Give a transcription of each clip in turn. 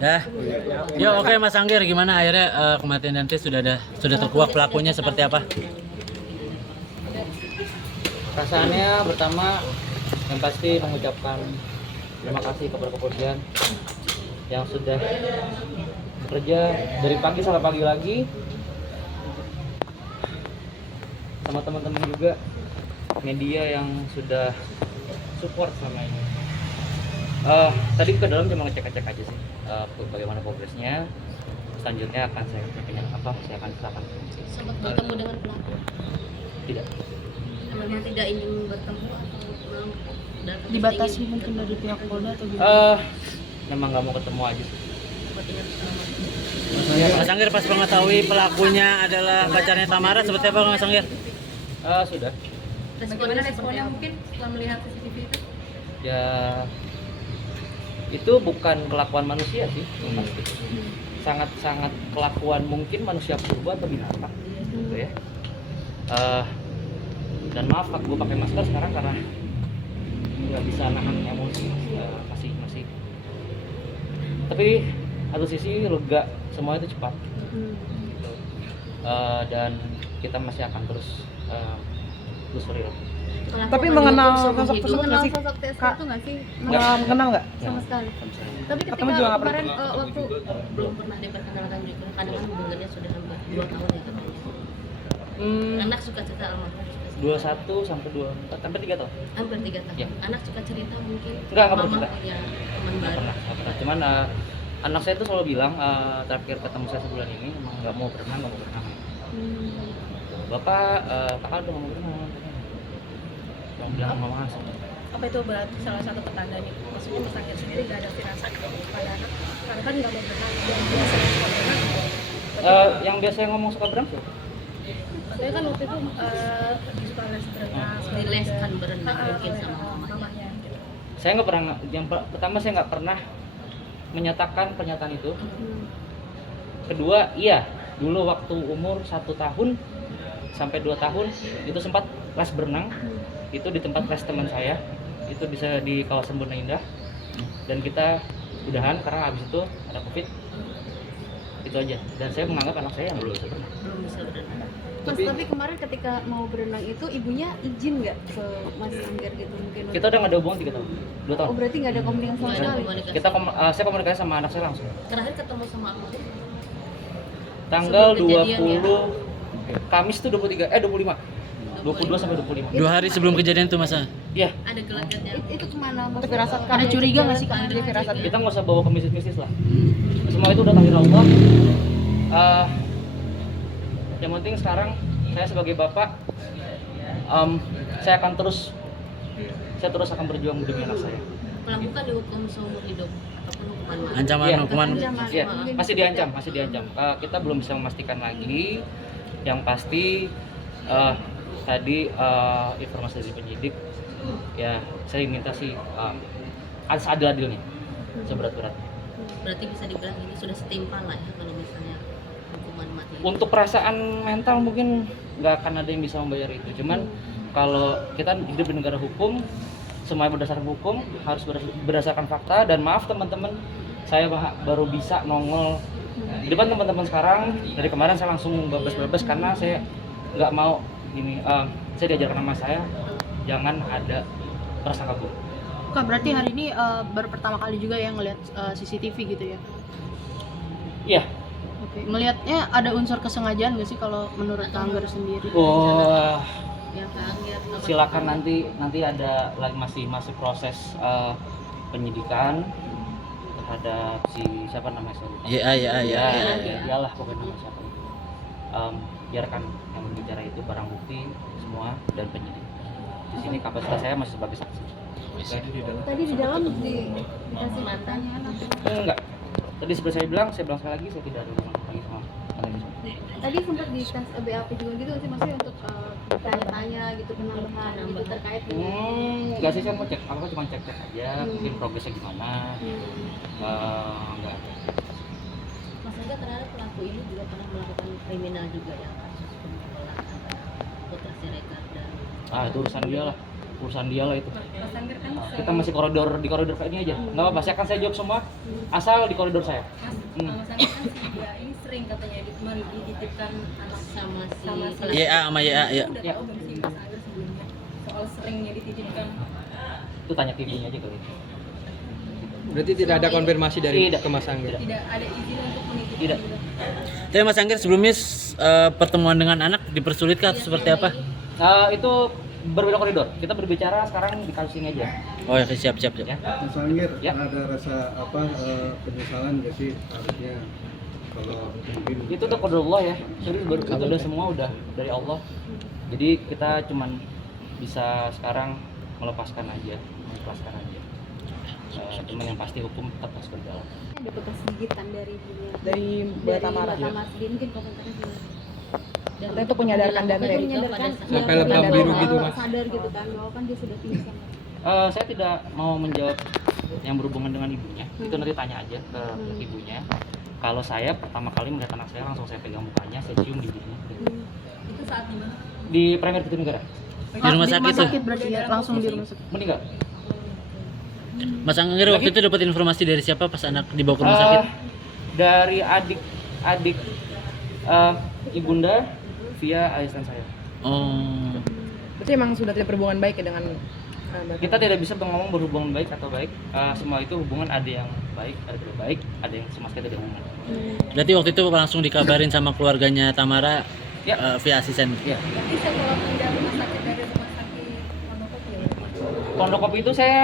Ya. Yo, oke Mas Anggir, gimana akhirnya kematian Dante sudah terkuak pelakunya seperti apa? Perasaannya pertama yang pasti mengucapkan terima kasih kepada kepolisian yang sudah bekerja dari pagi sampai pagi lagi, sama teman-teman juga media yang sudah support selama ini. Tadi ke dalam cuma ngecek-ngecek aja sih bagaimana progresnya. Selanjutnya akan saya akan silakan. Sempat bertemu dengan pelaku? Tidak. Memang tidak ingin bertemu atau memang Dibatasi mungkin dari pihak Polda atau gimana? Memang nggak mau ketemu aja sih. Mas Anggir pas mengetahui pelakunya adalah pacarnya Tamara seperti apa Mas Anggir? Sudah. Bagaimana responnya mungkin setelah melihat CCTV itu? Ya itu bukan kelakuan manusia sih, pasti. Sangat kelakuan mungkin manusia purba atau binatang gitu ya. Dan maaf gue pakai masker sekarang karena nggak bisa nahan emosi, masih. Tapi satu sisi lega, semua itu cepat. Dan kita masih akan terus telusuri lah. Tapi mengenal sosok tersebut nggak sih? Sosok TSK Kak, itu nggak sih? mengenal nggak? Sama sekali. Tapi ketika Ketemu juga nggak kemarin waktu belum pernah diperkenalkan gitu, kadang kan hubungannya sudah hampir 2 tahun ya katanya. Anak suka cerita almarhum. 21 sampai 24 sampai 3 tahun. Hampir 3 tahun. Ya. Anak suka cerita mungkin. Nggak pernah Mama cerita. punya teman Nggak baru. pernah. Cuman anak saya tuh selalu bilang terakhir ketemu saya sebulan ini emang nggak mau berenang. Bapak, kakak udah mau berenang. Yang bilang mama asal. Apa itu berarti salah satu petanda nih? Maksudnya Mas Anggir sendiri nggak ada firasat pada anak, karena kan nggak mau berenang dan biasa suka berenang. Yang biasanya ngomong suka berenang sih? Saya kan waktu itu lagi suka les berenang, Dileskan berenang mungkin sama mamanya. mamanya. Gitu. Saya nggak pernah. Yang pertama saya nggak pernah menyatakan pernyataan itu. Kedua, iya dulu waktu umur 1 tahun sampai 2 tahun itu sempat les berenang. Itu di tempat les teman saya, itu bisa di kawasan Bunda Indah, dan kita udahan karena habis itu ada COVID. Itu aja. Dan saya menganggap anak saya yang belum bisa berenang. Belum bisa berenang. Mas, tapi kemarin ketika mau berenang itu ibunya izin nggak ke Mas Anggir gitu mungkin? Kita udah nggak ada hubungan 3 tahun, 2 tahun. Oh berarti nggak ada komunikasi sama Nggak ada sekali? komunikasi. Saya komunikasi sama anak saya langsung. Terakhir ketemu sama almarhum Tanggal Sebelum kejadian, 20 Kamis tuh 25. 22 sampai 25. 2 hari sebelum kejadian tuh Mas. Iya. ada gelagatnya. Itu kemana? Mas? Firasat ada curiga nggak sih Kak dari firasat? Kita nggak usah bawa ke mistis-mistis lah. Semua itu udah takdir Allah. Yang penting sekarang saya sebagai bapak, saya terus akan berjuang demi anak saya. Pelaku kan dihukum seumur hidup ataupun hukuman mati. Ancaman Iya. hukuman. Iya, masih diancam. Kita belum bisa memastikan lagi. Yang pasti tadi informasi dari penyidik, ya saya minta sih seadil-adilnya, seberat-berat. Berarti bisa dibilang ini sudah setimpal lah ya kalau misalnya hukuman mati. Untuk perasaan mental mungkin nggak akan ada yang bisa membayar itu. Cuman kalau kita hidup di negara hukum, semuanya berdasarkan hukum, harus berdasarkan fakta. Dan maaf teman-teman, saya baru bisa nongol di depan teman-teman sekarang. Dari kemarin saya langsung babas-babas karena saya nggak mau ini. Saya diajarkan sama saya, jangan ada prasangka buruk. Kak, berarti hari ini baru pertama kali juga ya ngelihat CCTV gitu ya? Iya. Oke, melihatnya ada unsur kesengajaan nggak sih kalau menurut Kak Anggir sendiri? Wah, Ya kan ya. silakan nanti ada lagi masih proses penyidikan terhadap si siapa namanya sorry. Iya. Iyalah pokoknya nama siapa. Biarkan yang bicara itu barang bukti semua dan penyidik. Di sini kapasitas saya masih sebagai saksi. Tadi di dalam dikasih pertanyaan apa? Enggak. Tadi seperti saya bilang sekali lagi saya tidak ada hubungan lagi sama analisis. Tadi sempat di tes BAP juga gitu sih maksudnya untuk tanya-tanya gitu penambahan gitu terkait dengan Enggak sih, saya mau cek, aku cuma cek aja, mungkin progresnya gimana. Enggak. Mas Angga terhadap pelaku ini juga pernah melakukan kriminal juga ya, kasus pemukulan antara Putra Siregar dan Itu urusan dia lah. urusan dia lah itu. Mas Anggir kan Kita masih di koridor kayak ini aja. Nggak apa-apa, saya akan saya jawab semua asal di koridor saya. Mas Anggir kan si dia ini sering katanya dititipkan anak sama si sama si YA sama YA ya. udah Ya. tahu belum sih Mas Anggir sebelumnya soal seringnya dititipkan? Itu tanya ke ibunya aja kali. Berarti tidak ada konfirmasi dari Tidak. ke Mas Anggir. Tidak ada izin untuk menitipkan Tidak. juga. Tapi Mas Anggir sebelumnya pertemuan dengan anak dipersulit kah atau seperti apa? Itu berbeda koridor. Kita berbicara sekarang di kasus ini aja. Oh ya, siap. Ya. Mas Anggir, Ya. ada rasa penyesalan nggak sih harusnya kalau mungkin Itu udah qadarullah ya. Serius baru itu udah semua udah dari Allah. Jadi kita cuman bisa sekarang melepaskan aja, mengikhlaskan aja. Cuman yang pasti hukum tetap harus berjalan. Ada bekas gigitan dari ibunya. Dari Mbak Tamara. Mbak Tamara sendiri mungkin komentarnya gimana? Katanya itu menyadarkan dan Itu dari menyadarkan Sampai ya, lebam bahwa biru gitu, Mas. sadar gitu kan bahwa kan dia sudah pingsan. Saya tidak mau menjawab yang berhubungan dengan ibunya. Itu nanti tanya aja ke ibunya. Kalau saya pertama kali melihat anak saya langsung saya pegang mukanya, saya cium giginya. Itu saat di mana? Di Premier Jatinegara. Di rumah sakit tuh. berarti ya, langsung di rumah sakit. Meninggal. Mas Anggir waktu itu dapat informasi dari siapa pas anak dibawa ke rumah sakit? Dari adik ibunda via asisten saya. Oh. Berarti emang sudah tidak berhubungan baik ya dengan Mbak Kita tidak bisa ngomong berhubungan baik atau baik. Semua itu hubungan ada yang baik, ada yang tidak baik, ada yang sama sekali tidak hubungan. Berarti waktu itu langsung dikabarin sama keluarganya Tamara Ya. via asisten. Ya. Berarti setelah pindah rumah sakit dari rumah sakit Pondokopi ya? Pondokopi itu saya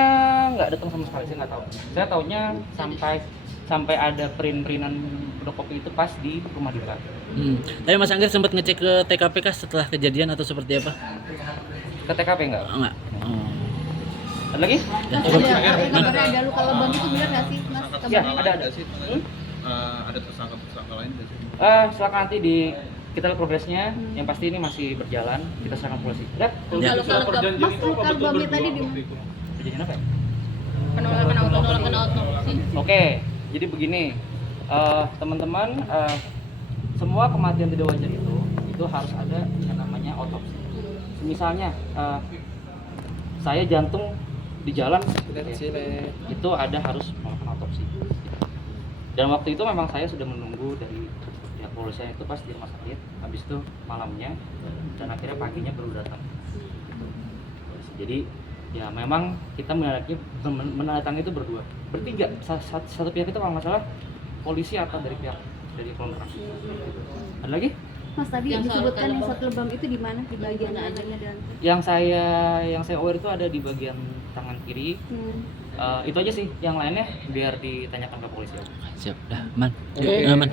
nggak datang sama sekali, saya nggak tahu. Saya taunya sampai ada perintan Pondokopi itu pas di rumah duka. Tapi Mas Anggir sempat ngecek ke TKP kah setelah kejadian atau seperti apa? Ke TKP nggak? Enggak. Oh. Ada lagi? Ya, Ada kabarnya ada luka lebam itu benar nggak sih Mas? Ya, Kabarnya ada. ada tersangka lain nggak sih? Silakan nanti kita lihat progresnya. Yang pasti ini masih berjalan. Kita serahkan polisi. Udah? Ya. Mas luka lebamnya tadi di mana? Kejadian apa ya? penolakan autopsi. Oke, jadi begini, teman-teman, semua kematian tidak wajar itu harus ada yang namanya autopsi. Misalnya, saya jantung di jalan, itu ada harus melakukan autopsi. Dan waktu itu memang saya sudah menunggu dari pihak kepolisian itu pas di rumah sakit, habis itu malamnya, dan akhirnya paginya baru datang. Jadi ya memang kita menandatangani itu bertiga, satu pihak itu kalau nggak salah polisi atau dari pihak dari kelompok. Ada lagi? Mas tadi Yang disebutkan soal yang satu lebam itu di mana? Di bagian mananya dan Yang saya aware itu ada di bagian tangan kiri. Itu aja sih, yang lainnya biar ditanyakan ke polisi. Siap. Dah, aman. Oke. Aman.